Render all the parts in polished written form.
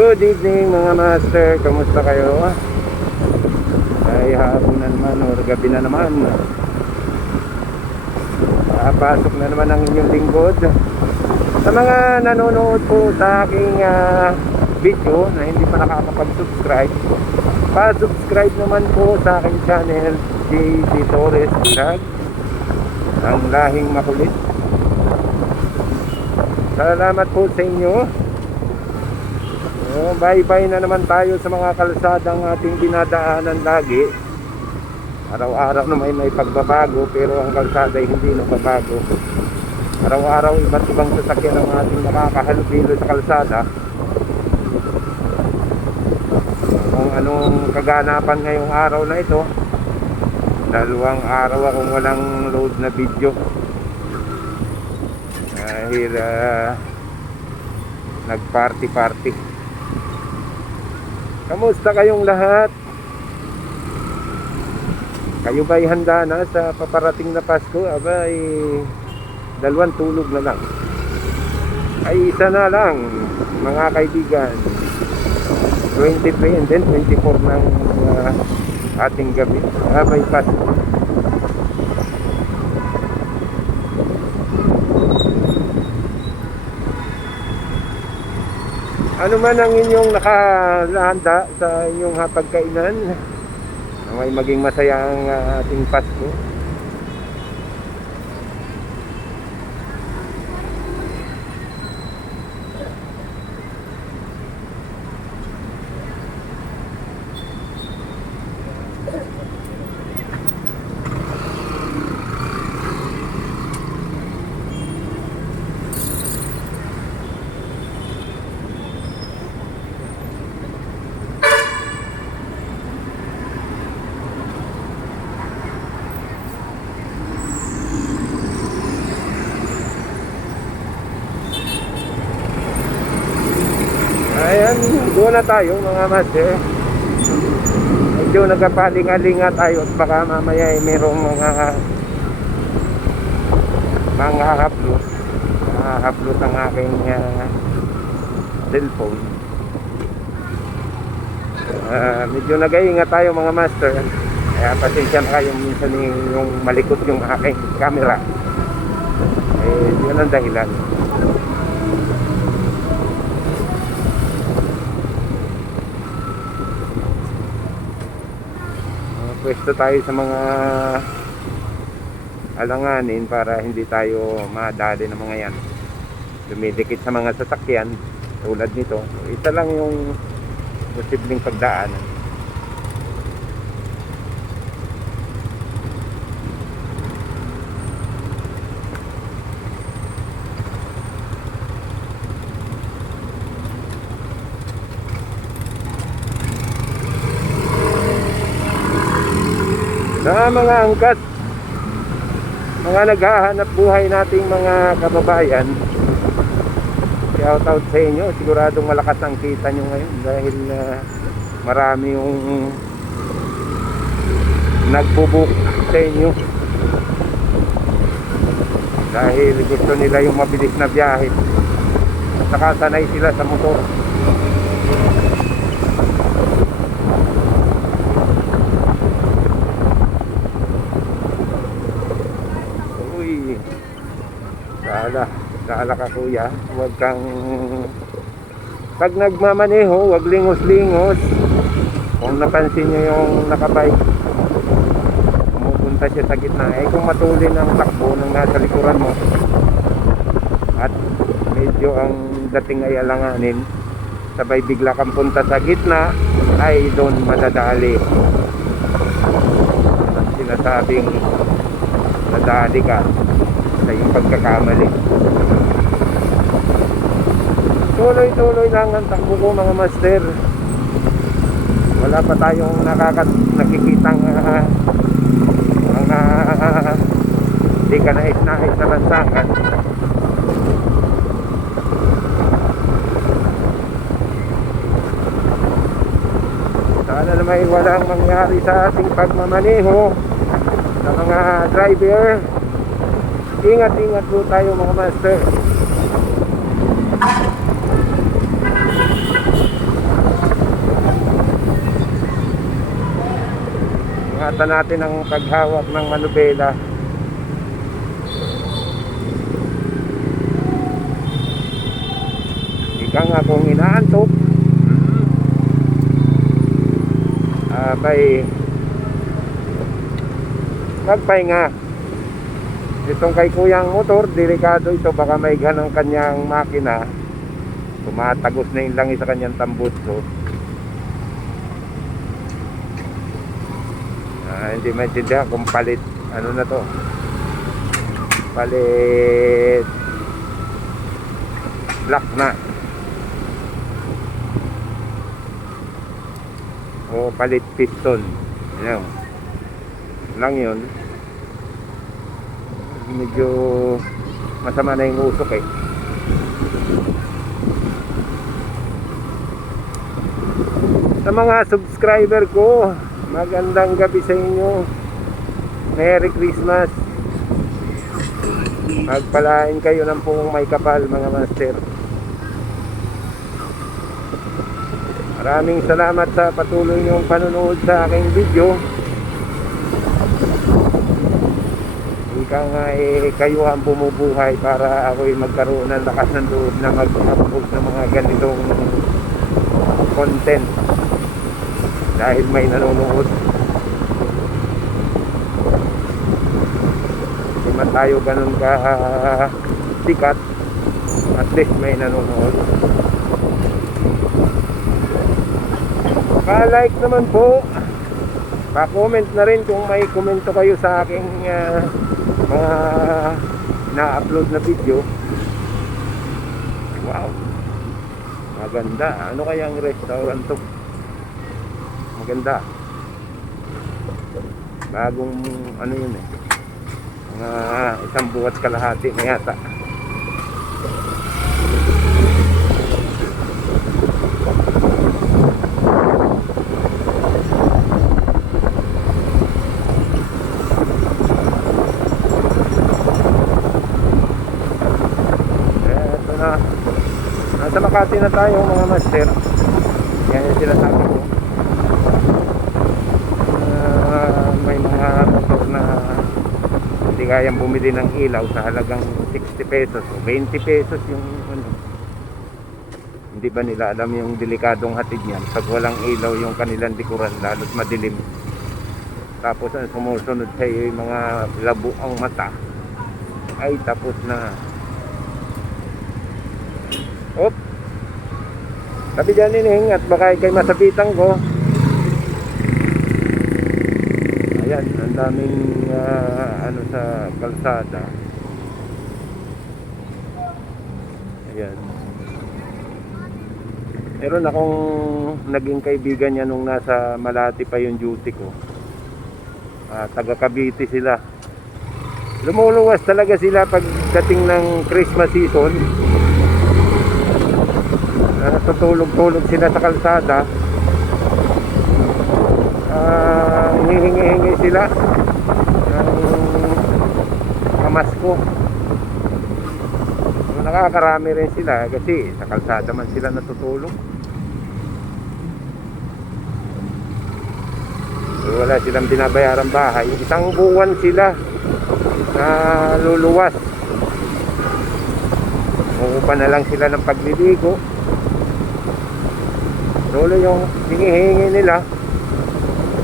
Good evening mga master, kamusta kayo? Ay hapon na naman o gabi na naman. Pasok na naman ang inyong lingkod. Sa mga nanonood po sa aking video na hindi pa nakakapag-subscribe, pa-subscribe naman po sa aking channel, JD Torres Vlog, ang lahing makulit. Salamat po sa inyo. Bye-bye na naman tayo sa mga kalsadang ating dinadaanan lagi. Araw-araw naman may pagbabago, pero ang kalsada ay hindi nagbabago. Araw-araw iba't ibang sasakyan ang ating nakakahalubilo sa kalsada. Kung anong kaganapan ngayong araw na ito, 2 araw akong walang load na video dahil nag-party. Kamusta kayong lahat? Kayo ba'y handa na sa paparating na Pasko? Aba, 2 tulog na lang. Ay, isa na lang, mga kaibigan. 23 and then 24 ng ating gabi. Abay, Pasko. Ano man ang inyong nakalahanda sa inyong hapagkainan, may maging masaya ang ating Pasko. Ayan, doon na tayo mga master. Medyo nagpapalinga-linga tayo at baka mamaya ay merong mga haplos ang aking cellphone. Medyo nag-iingat tayo mga master, kaya pasensya na kayo minsan yung malikot yung aking camera. Yun ang dahilan. Pwesto tayo sa mga alanganin para hindi tayo madali ng mga yan. Dumidikit sa mga sasakyan tulad nito. Isa lang yung posibleng pagdaanan. Sa mga angkat, mga naghahanap buhay nating mga kababayan, shout out sa inyo. Siguradong malakas ang kita nyo ngayon dahil marami yung nagbubook sa inyo dahil gusto nila yung mabilis na biyahe at saka sanay sila sa motor. Sala ka kuya, huwag kang, pag nagmamaneho, huwag lingos-lingos. Kung napansin nyo yung nakabike, pumupunta siya sa gitna, kung matulin ang takbo ng nasa likuran mo at medyo ang dating ay alanganin, sabay bigla kang punta sa gitna, ay doon madadali. At sinasabing nadali ka sa iyong pagkakamali. Tuloy-tuloy lang ang takbo ko mga master. Wala pa tayong nakikitang mga di ka nais-nais na lansangan. Sana naman walang mangyari sa ating pagmamaneho sa mga driver. Ingat-ingat po tayo mga master. Ingatan natin ang paghawak ng manubela. Ika nga kung inaantok, bay magpahinga. Itong kay Kuyang motor, delikado ito, baka may ganang kanyang makina, tumatagos na yung langis sa kanyang tambutso. Hindi maintindihan kung palit, ano na to, palit black na o palit piston, yun lang yun. Medyo masama na yung usok eh. Sa mga subscriber ko, magandang gabi sa inyo. Merry Christmas. Magpalain kayo ng pong may kapal, mga master. Maraming salamat sa patuloy niyong panonood sa aking video. Ika nga kayo ang bumubuhay para ako'y magkaroon ng lakas ng loob na mag-upload ng mga ganitong content. Dahil may nanonood. Hindi man tayo ganun ka sikat, at least may nanonood. Pa-like naman po, pa-comment na rin kung may komento kayo sa aking mga na-upload na video. Wow, maganda. Ano kaya ang restaurant to? Maganda. Bagong ano yun eh, mga isang buwat kalahati na yata. Eto na, nasa Makati na tayo mga master. Yan yung sinasabi ko. May mga motor na hindi kayang bumili ng ilaw sa halagang 60 pesos o 20 pesos yung ano. Hindi ba nila alam yung delikadong hatid niyan? Pag walang ilaw yung kanilang likuran, lalo't madilim, tapos ang sumusunod sa iyo yung mga labo ang mata, ay tapos na. Op, sabi dyan nining at baka ikay masabitan ko. Ayan, ang daming ano sa kalsada. Ayan. Meron akong naging kaibigan niya nung nasa Malati pa yung duty ko. Taga Cavite sila. Lumuluwas talaga sila pagdating ng Christmas season. Tutulog-tulog sila sa kalsada. Hihingi-hingi sila ng pamasko. Nakakarami rin sila kasi sa kalsada man sila natutulog. So, wala silang binabayarang bahay. Isang buwan sila na luluwas. Uupa na lang sila ng pagliligo. Lolo yung hingi-hingi nila.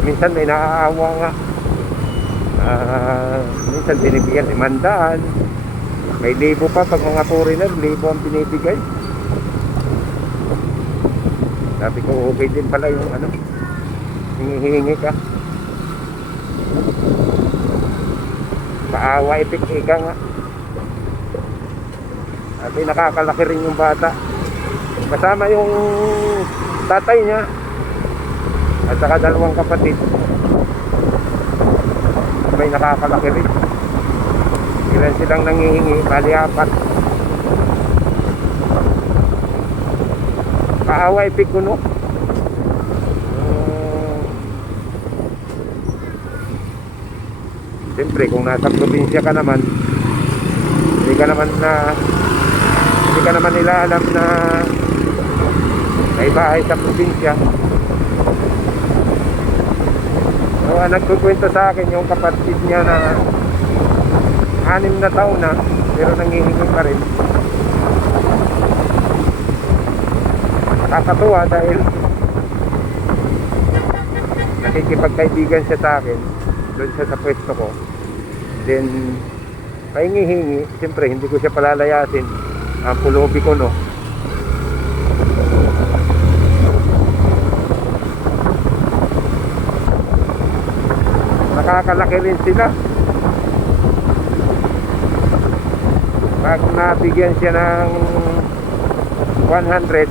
Minsan may naaawa nga. Minsan binibigyan 500. May 1,000 pa pag mga foreigner, 1,000 ang binibigay. Sabi ko okay din pala yung ano, hingi-hingi ka. Paawa ipik-ika nga. At nakakalaki rin yung bata. Kasama yung tatay niya at saka 2 kapatid. May nakakalaki rin. Ilan silang nangihingi, bali 4. Paawa ipik kuno. Siyempre kung nasa probinsya ka naman, hindi ka naman nila alam na may bahay sa probinsya. So, nagkukwento sa akin yung kapatid niya na 6 na taon na pero nangihingi pa rin. Nakakatuwa dahil nakikipagkaibigan siya sa akin doon siya sa pwesto ko. Then pahingi-hingi, siyempre hindi ko siya palalayasin. Ang pulubi ko, no. Nakakalaki rin sila. Pag nabigyan siya ng 100,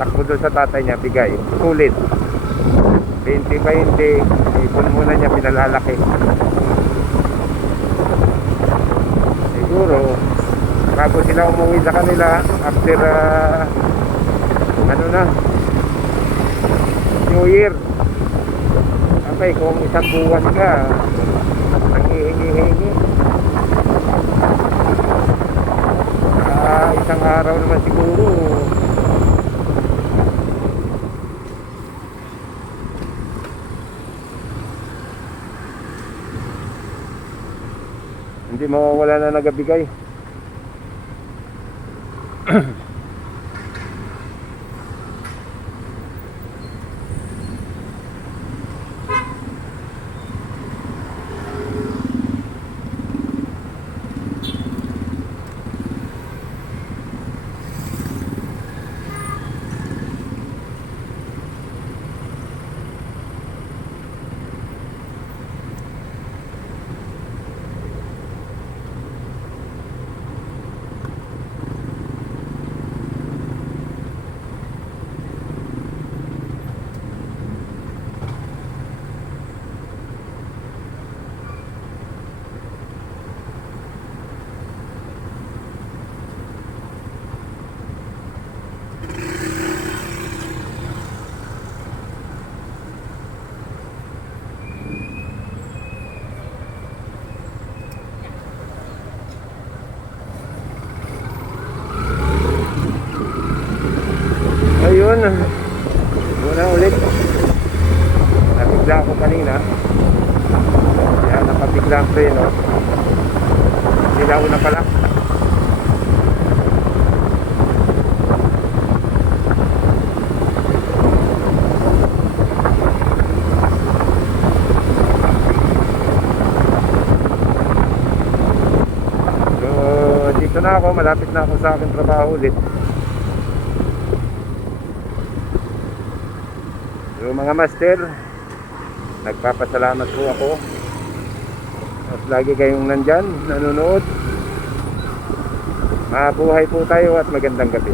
takbo doon sa tatay niya, bigay. Sulit. 20-20, ipon muna niya, pinalalaki. Siguro, bago sila umuwi sa kanila, after, New Year. Okay, kung isang buwan ka, nanghihingi-hingi. Isang araw naman siguro, hindi mawawala na nagabigay. Ayun, muna ulit. Nabigla ako kanina. Kaya napabigla ang preno. Silaw na pala. So, dito na ako. Malapit na ako sa aking trabaho ulit. So mga master, nagpapasalamat po ako at lagi kayong nandyan, nanonood. Mabuhay po tayo at magandang gabi.